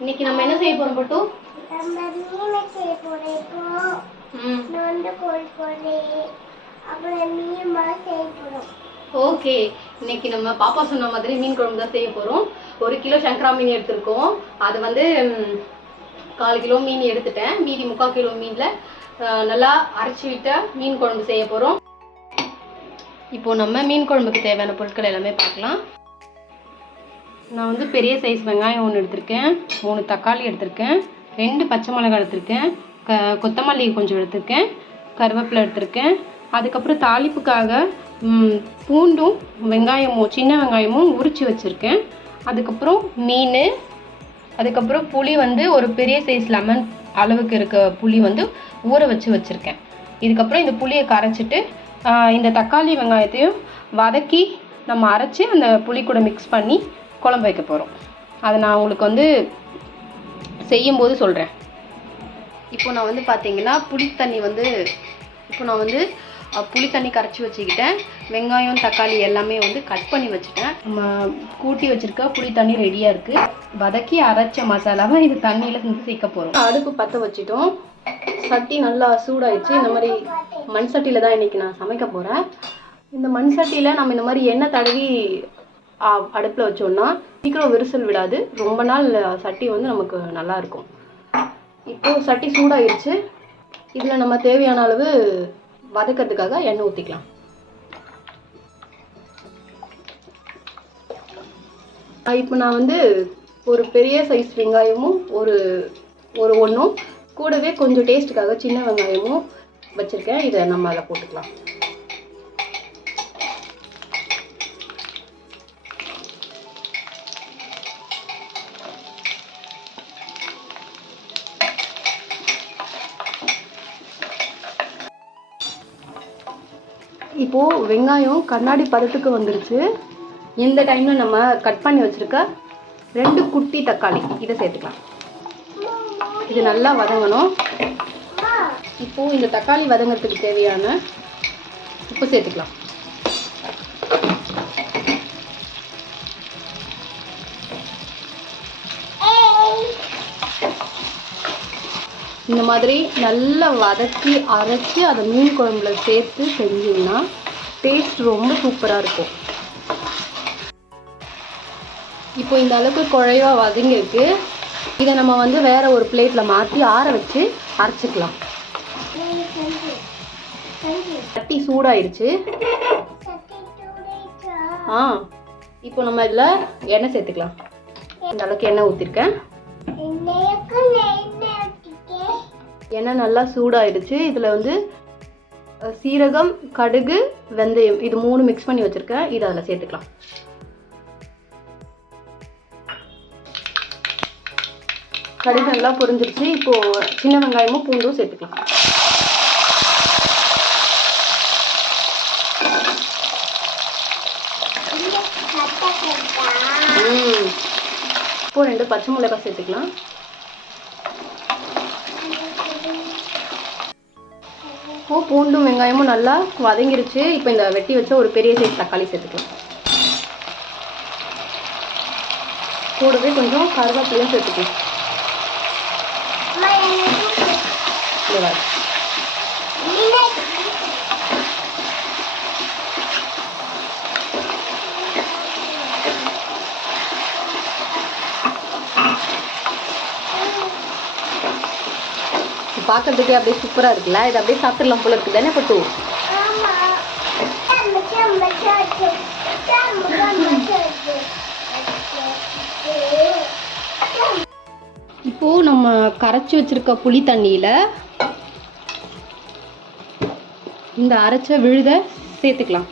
இன்னைக்கு நம்ம என்ன செய்ய போறோம் பட்டு? நம்ம மீன் செய்ய போறோம் இப்போ. நொண்டு கோழி கோழி அப்புறம் மீன் மாதிரி செய்ய போறோம். ஓகே. இன்னைக்கு நம்ம பாப்பா சொன்ன மாதிரி மீன் குழம்பு தான் செய்ய போறோம். ஒரு கிலோ சங்கரா மீன் எடுத்திருக்கோம். அது வந்து கால் கிலோ மீன் எடுத்துட்டேன். மீதி முக்கால் கிலோ மீன்ல நல்லா அரைச்சி விட்ட மீன் குழம்பு செய்ய போறோம். இப்போ நம்ம மீன் குழம்புக்கு தேவையான பொருட்கள் எல்லாமே பார்க்கலாம். நான் வந்து பெரிய சைஸ் வெங்காயம் ஒன்று எடுத்திருக்கேன் மூணு தக்காளி எடுத்திருக்கேன் ரெண்டு பச்சை மிளகாய் எடுத்திருக்கேன் க கொத்தமல்லி கொஞ்சம் எடுத்திருக்கேன் கருவேப்பிலை எடுத்திருக்கேன். அதுக்கப்புறம் தாளிப்புக்காக பூண்டும் வெங்காயமும் சின்ன வெங்காயமும் உரித்து வச்சுருக்கேன். அதுக்கப்புறம் மீன் அதுக்கப்புறம் புளி வந்து ஒரு பெரிய சைஸ் லெமன் அளவுக்கு இருக்க புளி வந்து ஊற வச்சு வச்சுருக்கேன். இதுக்கப்புறம் இந்த புளியை கரைச்சிட்டு இந்த தக்காளி வெங்காயத்தையும் வதக்கி நம்ம அரைச்சி அந்த புளி கூட மிக்ஸ் பண்ணி குழம்பு வைக்க போகிறோம் அதை நான் உங்களுக்கு வந்து செய்யும்போது சொல்கிறேன் இப்போ நான் வந்து பார்த்தீங்கன்னா புளி தண்ணி வந்து இப்போ நான் வந்து புளி தண்ணி கரைச்சி வச்சுக்கிட்டேன். வெங்காயம் தக்காளி எல்லாமே வந்து கட் பண்ணி வச்சுட்டேன். நம்ம கூட்டி வச்சுருக்க புளி தண்ணி ரெடியாக இருக்குது வதக்கி அரைச்ச மசாலாவை இது தண்ணியில் செஞ்சு சேர்க்க போகிறோம் அடுப்பு பற்ற வச்சுட்டோம். சட்டி நல்லா சூடாயிடுச்சு. இந்த மாதிரி மண் சட்டியில் தான் இன்றைக்கி நான் சமைக்க போகிறேன் இந்த மண் சட்டியில் நம்ம இந்த மாதிரி எண்ணெய் தடவி அடுப்பில் வச்சோம்னா சீக்கிரம் விரிசல் விடாது ரொம்ப நாள் சட்டி வந்து நமக்கு நல்லா இருக்கும் இப்போ சட்டி சூடாயிருச்சு. இதில் நம்ம தேவையான அளவு வதக்கிறதுக்காக எண்ணெய் ஊற்றிக்கலாம் இப்போ நான் வந்து ஒரு பெரிய சைஸ் வெங்காயமும் ஒரு ஒரு ஒன்றும் கூடவே கொஞ்சம் டேஸ்ட்டுக்காக சின்ன வெங்காயமும் வச்சுருக்கேன். இதை நம்ம அதில் போட்டுக்கலாம். இப்போ வெங்காயம் கண்ணாடி பதத்துக்கு வந்துருச்சு. இந்த டைம்ல நம்ம கட் பண்ணி வச்சிருக்க ரெண்டு குட்டி தக்காளி. இதை சேர்த்துக்கலாம். இது நல்லா வதங்கணும். இப்போ இந்த தக்காளி வதங்கிறதுக்கு தேவையான உப்பு சேர்த்துக்கலாம். இந்த மாதிரி நல்லா வதக்கி அரைச்சி அதை மீன் குழம்புல சேர்த்து செஞ்சீங்கன்னா டேஸ்ட் ரொம்ப சூப்பராக இருக்கும். இப்போ இந்த அளவுக்கு குழைவா வதங்கிருக்கு இதை நம்ம வந்து வேற ஒரு பிளேட்டில் மாற்றி ஆற வச்சு அரைச்சிக்கலாம். சட்டி சூடாயிடுச்சு ஆ இப்போ நம்ம இதில் எண்ணெய் சேர்த்துக்கலாம். இந்த அளவுக்கு எண்ணெய் ஊற்றிருக்கேன் எண்ணெய் நல்லா சூடாயிடுச்சு இதில் வந்து சீரகம் கடுகு வெந்தயம். இது மூணு மிக்ஸ் பண்ணி வச்சுருக்கேன். இதை அதில் சேர்த்துக்கலாம். கடுகு நல்லா பொரிஞ்சிருச்சு. இப்போ சின்ன வெங்காயமும் பூண்டும் சேர்த்துக்கலாம். இந்த சட்டை போட்டா ம். இப்போ ரெண்டு பச்சை மிளகாய் சேர்த்துக்கலாம். இப்போ பூண்டும் வெங்காயமும் நல்லா வதங்கிருச்சு. இப்போ இந்த வெட்டி வச்ச ஒரு பெரிய சைஸ் தக்காளி சேர்த்துக்கலாம். கூடவே கொஞ்சம் கருவேப்பிலையும் சேர்த்துக்கலாம் அம்மா எனக்கு இந்த மாதிரி. இன்னைக்கு இது பார்க்கறதுக்கே அப்படியே சூப்பராக இருக்குல்ல? இது அப்படியே சாப்பிட்டுலாம் போல இருக்குது தானே பட்டு? ஆமா. தம்ம தம்ம சாச்சு தம்ம தம்ம சாச்சு இப்போ நம்ம கரைச்சி வச்சிருக்க புளி தண்ணியில் இந்த அரைச்ச விழுத சேர்த்துக்கலாம்.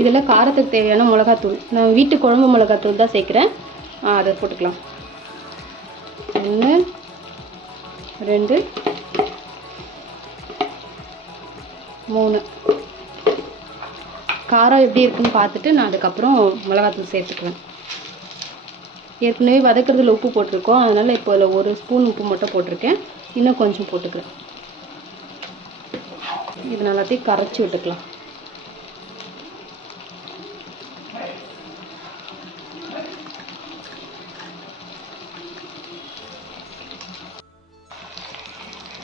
இதில் காரத்துக்கு தேவையான மிளகாத்தூள். நான் வீட்டு குழம்பு மிளகாத்தூள் தான் சேர்க்குறேன். அதை போட்டுக்கலாம். ஒன்று ரெண்டு மூணு. காரம் எப்படி இருக்குன்னு பார்த்துட்டு நான் அதுக்கப்புறம் மிளகாத்தூள் சேர்த்துக்குவேன். ஏற்கனவே வதக்கிறதுல உப்பு போட்டிருக்கோம். அதனால் இப்போ அதில் ஒரு ஸ்பூன் உப்பு மட்டும் போட்டிருக்கேன். இன்னும் கொஞ்சம் போட்டுக்கிறேன். இது எல்லாத்தையும் கரைச்சி விட்டுக்கலாம்.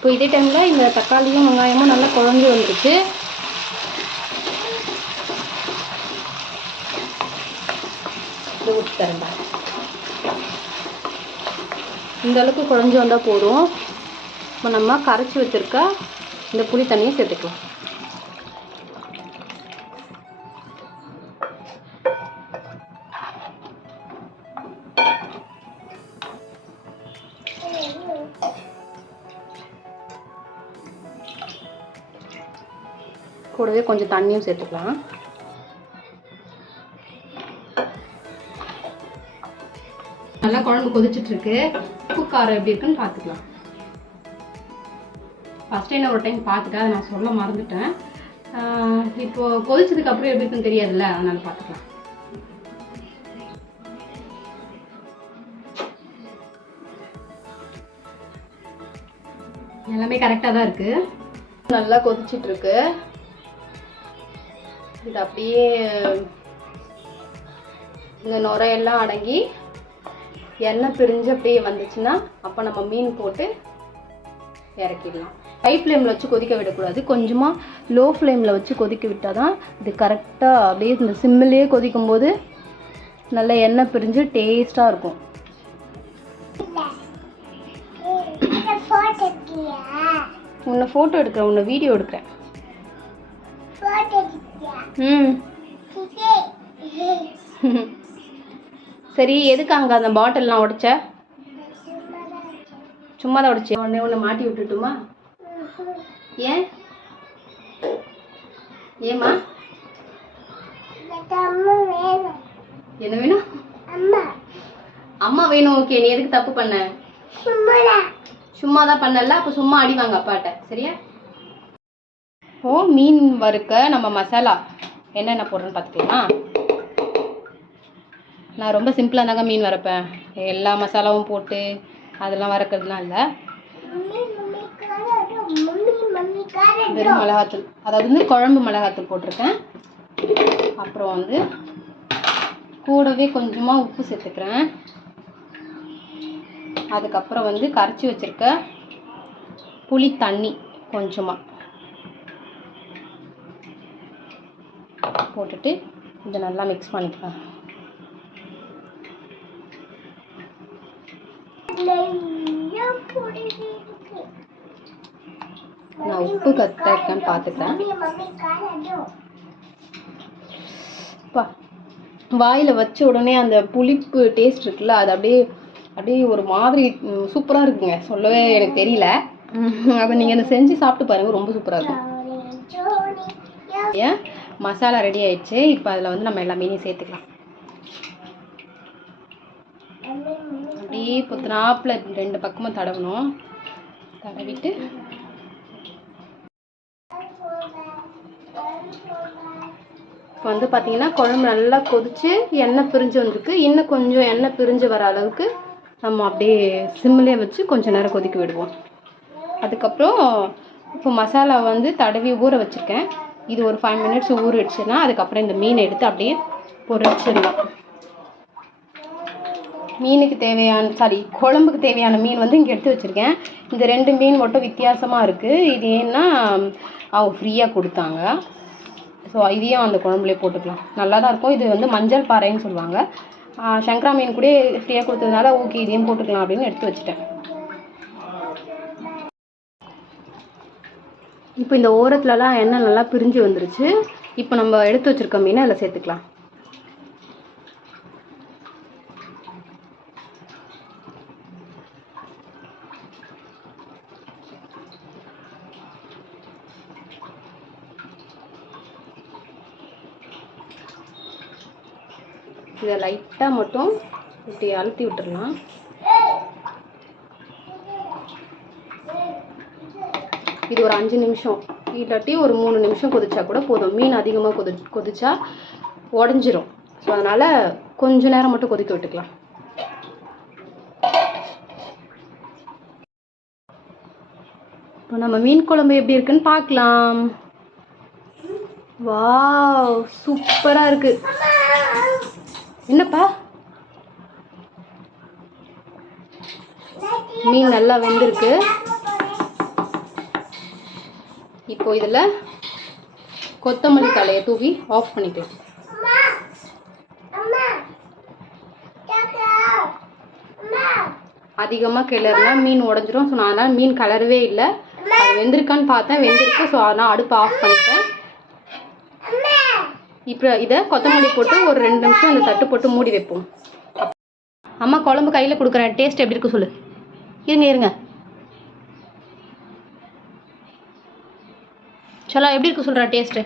இப்போ இதே டைமில் இந்த தக்காளியும் வெங்காயமும் நல்லா குழஞ்சு வந்துருச்சு. இது ஊற்றி தரேன்டா இந்த அளவுக்கு குழஞ்சி வந்தால் போதும். இப்போ நம்ம கரைச்சி வச்சிருக்க இந்த புளி தண்ணியை சேர்த்துக்கலாம். கூடவே கொஞ்சம் தண்ணியும் சேர்த்துக்கலாம். நல்லா குழம்பு கொதிச்சிட்டு இருக்கு உப்பு காரம் எப்படி இருக்குன்னு பார்த்துக்கலாம். ஃபர்ஸ்ட் டைம் ஒரு டைம் பார்த்துட்டேன். அதை நான் சொல்ல மறந்துட்டேன். இப்போது இப்போ கொதிச்சதுக்கு அப்புறம் எப்படி இருக்குன்னு தெரியாதுல்ல? அதனால பார்த்துக்கலாம். எல்லாமே கரெக்டாக தான் இருக்கு. நல்லா கொதிச்சிட்ருக்கு. இது அப்படியே இந்த நுரையெல்லாம் அடங்கி எண்ணெய் பிரிஞ்சு அப்படியே வந்துச்சுன்னா அப்போ நம்ம மீன் போட்டு இறக்கிடலாம். ஹை ஃப்ளேமில் வச்சு கொதிக்க விடக்கூடாது. கொஞ்சமாக லோ ஃப்ளேமில் வச்சு கொதிக்க விட்டால் தான் இது கரெக்டாக அப்படியே இந்த சிம்மிலேயே கொதிக்கும் போது நல்ல எண்ணெய் பிரிஞ்சு டேஸ்ட்டாக இருக்கும். உன்னை ஃபோட்டோ எடுக்கிறேன் உன்னை வீடியோ எடுக்கிறேன். சரி எதுக்கு அங்கே அந்த பாட்டில்லாம் உடைச்ச? சும்மா தான் உடைச்சேன் உடனே உன்னை மாட்டி விட்டுட்டுமா? ஏன்? ஏம்மா? என்ன வேணும்? அம்மா வேணும் ஓகே. நீ எதுக்கு தப்பு பண்ண? சும்மா தான் பண்ணல அப்போ சும்மா அடிவாங்க அப்பாட்ட. சரியா? ஓ மீன் வறுக்க நம்ம மசாலா. என்னென்ன போடுறேன்னு பார்த்துக்கலாமா நான் ரொம்ப சிம்பிளாக தாங்க மீன் வரைப்பேன் எல்லா மசாலாவும் போட்டு அதெல்லாம் வறுக்கிறதுலாம் இல்லை. வெறும் மிளகாத்தூள். அதாவது வந்து குழம்பு மிளகாத்தூள் போட்டிருக்கேன். அப்புறம் வந்து கூடவே கொஞ்சமாக உப்பு சேர்த்துக்கிறேன். அதுக்கப்புறம் வந்து கரைச்சி வச்சிருக்க புளி தண்ணி கொஞ்சமாக போட்டுட்டு இதை நல்லா மிக்ஸ் பண்ணிக்கலாம். நான் உப்பு கரெக்டாக இருக்கான்னு பார்த்துக்கிறேன் வாயில் வச்ச உடனே அந்த புளிப்பு டேஸ்ட் இருக்குல்ல அது அப்படியே அப்படியே ஒரு மாதிரி சூப்பராக இருக்குங்க. சொல்லவே எனக்கு தெரியல. அதை நீங்கள் அதை செஞ்சு சாப்பிட்டு பாருங்க ரொம்ப சூப்பராக இருக்கும். ஏன்? மசாலா ரெடி ஆயிடுச்சு. இப்போ அதில் வந்து நம்ம எல்லா மீனையும் சேர்த்துக்கலாம். அப்படியே புத்துனாப்பில் ரெண்டு பக்கமும் தடவணும். தடவிட்டு. இப்போ வந்து பார்த்தீங்கன்னா குழம்பு நல்லா கொதிச்சு எண்ணெய் பிரிஞ்சு வந்திருக்கு. இன்னும் கொஞ்சம் எண்ணெய் பிரிஞ்சு வர அளவுக்கு நம்ம அப்படியே சிம்மிலே வச்சு கொஞ்சம் நேரம் கொதிக்க விடுவோம். அதுக்கப்புறம் இப்போ மசாலா வந்து தடவி ஊற வச்சுருக்கேன். இது ஒரு ஃபைவ் மினிட்ஸ் ஊறிடுச்சுன்னா அதுக்கப்புறம் இந்த மீனை எடுத்து அப்படியே பொறிச்சிடலாம். மீனுக்கு தேவையான சாரி குழம்புக்கு தேவையான மீன் வந்து இங்கே எடுத்து வச்சுருக்கேன். இந்த ரெண்டு மீன் மட்டும் வித்தியாசமாக இருக்குது இது ஏன்னா அவங்க ஃப்ரீயாக கொடுத்தாங்க. ஸோ இதையும் அந்த குழம்புலேயே போட்டுக்கலாம். நல்லா தான் இருக்கும். இது வந்து மஞ்சள் பாறைன்னு சொல்லுவாங்க. சங்கரா மீன் கூட ஃப்ரீயாக கொடுத்ததுனால ஓகே இதையும் போட்டுக்கலாம் அப்படின்னு எடுத்து வச்சுட்டேன். இப்போ இந்த ஓரத்துலலாம் எண்ணெய் நல்லா பிரிஞ்சு வந்துருச்சு. இப்போ நம்ம எடுத்து வச்சுருக்க மீனை அதில் சேர்த்துக்கலாம். இதை லைட்டாக மட்டும் இப்படி அழுத்தி விட்டுறலாம். இது ஒரு அஞ்சு நிமிஷம். இல்லாட்டி ஒரு மூணு நிமிஷம் கொதிச்சா கூட போதும். மீன் அதிகமாக கொதி கொதிச்சா உடஞ்சிரும். ஸோ அதனால் கொஞ்ச நேரம் மட்டும் கொதிக்க விட்டுக்கலாம். இப்போ நம்ம மீன் குழம்பு எப்படி இருக்குன்னு பார்க்கலாம். வாவ் சூப்பராக இருக்கு. என்னப்பா? மீன் நல்லா வெந்திருக்கு. இப்போ இதில் கொத்தமல்லி தலையை தூவி ஆஃப் பண்ணிக்கலாம் அதிகமாக கிளறுனா மீன் உடஞ்சிரும். ஸோ நான் அதனால் மீன் கலரவே இல்லை. அது வெந்திருக்கான்னு பார்த்தேன். வெந்திருக்கு. ஸோ அதனால் அடுப்பை ஆஃப் பண்ணிட்டேன். இப்போ இதை கொத்தமல்லி போட்டு ஒரு ரெண்டு நிமிஷம் இந்த தட்டு போட்டு மூடி வைப்போம். அம்மா குழம்பு கையில் கொடுக்குறேன் டேஸ்ட் எப்படி இருக்கு சொல்லு. இருங்க இருங்க. சொல்லா எப்படி இருக்கு சொல்கிறா டேஸ்ட்டு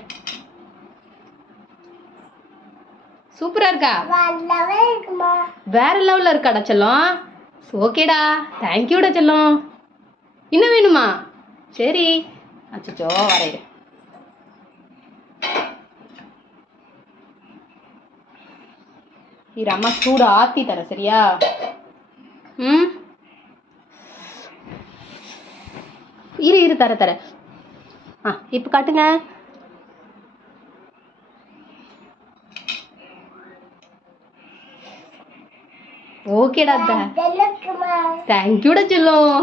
சூப்பராக இருக்கா? வேற லெவலில் இருக்காடா செல்லம். ஓகேடா தேங்க்யூடா செல்லம். இன்னும் வேணுமா? சரி. அச்சோ வரையிறேன் இரு. அம்மா சூடு ஆத்தி தரேன் சரியா? ம்? இரு இரு தர தர. ஆ இப்போ காட்டுங்க. ஓகேடா தேங்க்யூடா செல்லம்.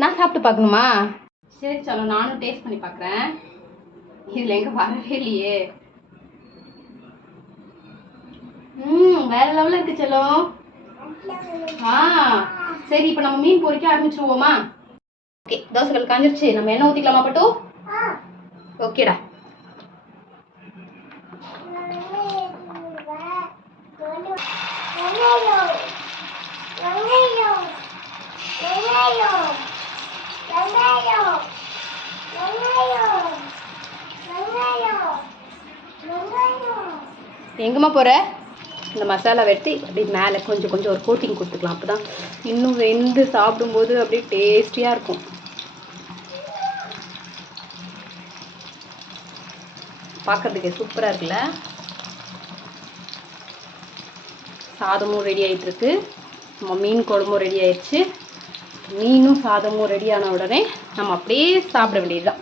நான் சாப்பிட்டு பார்க்கணுமா? சரி சொல்லு நானும் டேஸ்ட் பண்ணி பார்க்குறேன். இதில் எங்கே வரவே இல்லையே. ம் வேற லெவலில் இருக்கு செல்லம். ஆ சரி இப்போ நம்ம மீன் பொரிக்க ஆரம்பிச்சிருவோமா? ஓகே தோசைகள் காஞ்சிருச்சு. நம்ம எண்ணெய் ஊற்றிக்கலாமா பட்டு? ஓகேடா எங்கம்மா போகிற இந்த மசாலா வெட்டி அப்படியே மேலே கொஞ்சம் கொஞ்சம் ஒரு கோட்டிங் கொடுத்துக்கலாம். அப்போ தான் இன்னும் வெந்து சாப்பிடும்போது அப்படியே டேஸ்டியாக இருக்கும். பார்க்கறதுக்கு சூப்பராக இருக்குல்ல? சாதமும் ரெடி ஆயிட்டு இருக்கு நம்ம மீன் குழம்பும் ரெடி ஆயிடுச்சு மீனும் சாதமும் ரெடி ஆன உடனே நம்ம அப்படியே சாப்பிட வேண்டியதுதான்.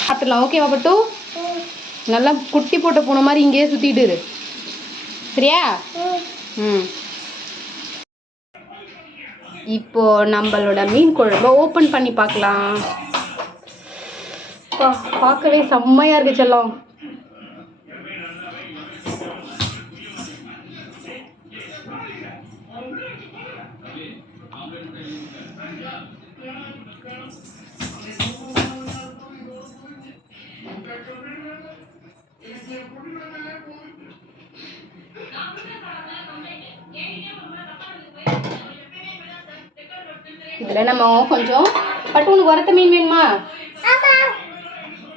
சாப்பிடலாம் ஓகேவா பட்டு? நல்லா குட்டி போட்ட பூனை மாதிரி இங்கேயே சுற்றிட்டு இரு. சரியா? ம். இப்போ நம்மளோட மீன் குழம்ப ஓப்பன் பண்ணி பார்க்கலாம். பார்க்கவே செம்மையாக இருக்கு செல்லம். இதில் நம்ம கொஞ்சம் பட்டு உனக்கு வறுத்த மீன் வேணுமா?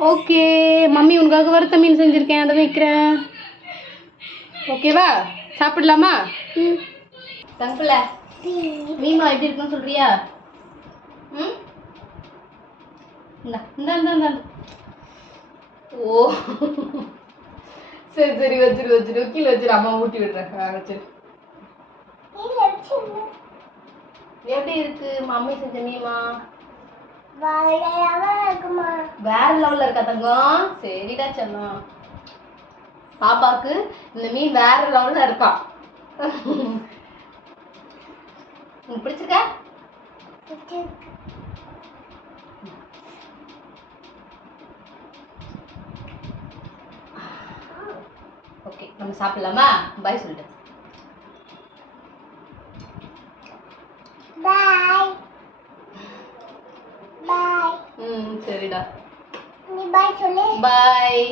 ஓகே மம்மி உனக்காக வறுத்த மீன் செஞ்சுருக்கேன் அதை வைக்கிறேன். ஓகேவா சாப்பிடலாமா? ம். தங்குல மீமா எப்படி இருக்குன்னு சொல்றியா? ம்? இந்தா இந்தா இந்தா ஓ. சரி சரி வச்சிரு வச்சிரு கீழே வச்சிரு அம்மா ஊட்டி விடுறேன். வச்சிரு. எப்படி இருக்கு? மம்மி செஞ்ச மீமா? வேற லெவல்ல இருக்கா தங்கம்? சரிடா செல்லம் பாப்பாக்கு இந்த மீன் வேற லெவல்ல இருக்கா. உனக்கு பிடிச்சிருக்கா? ஓகே நம்ம சாப்பிடலாமா? பாய் சொல்லிட்டு பாய் பாய் நீ பாய் சொல்லு. பாய்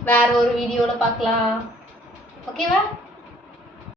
வேற ஒரு வீடியோல பார்க்கலாம் ஓகேவா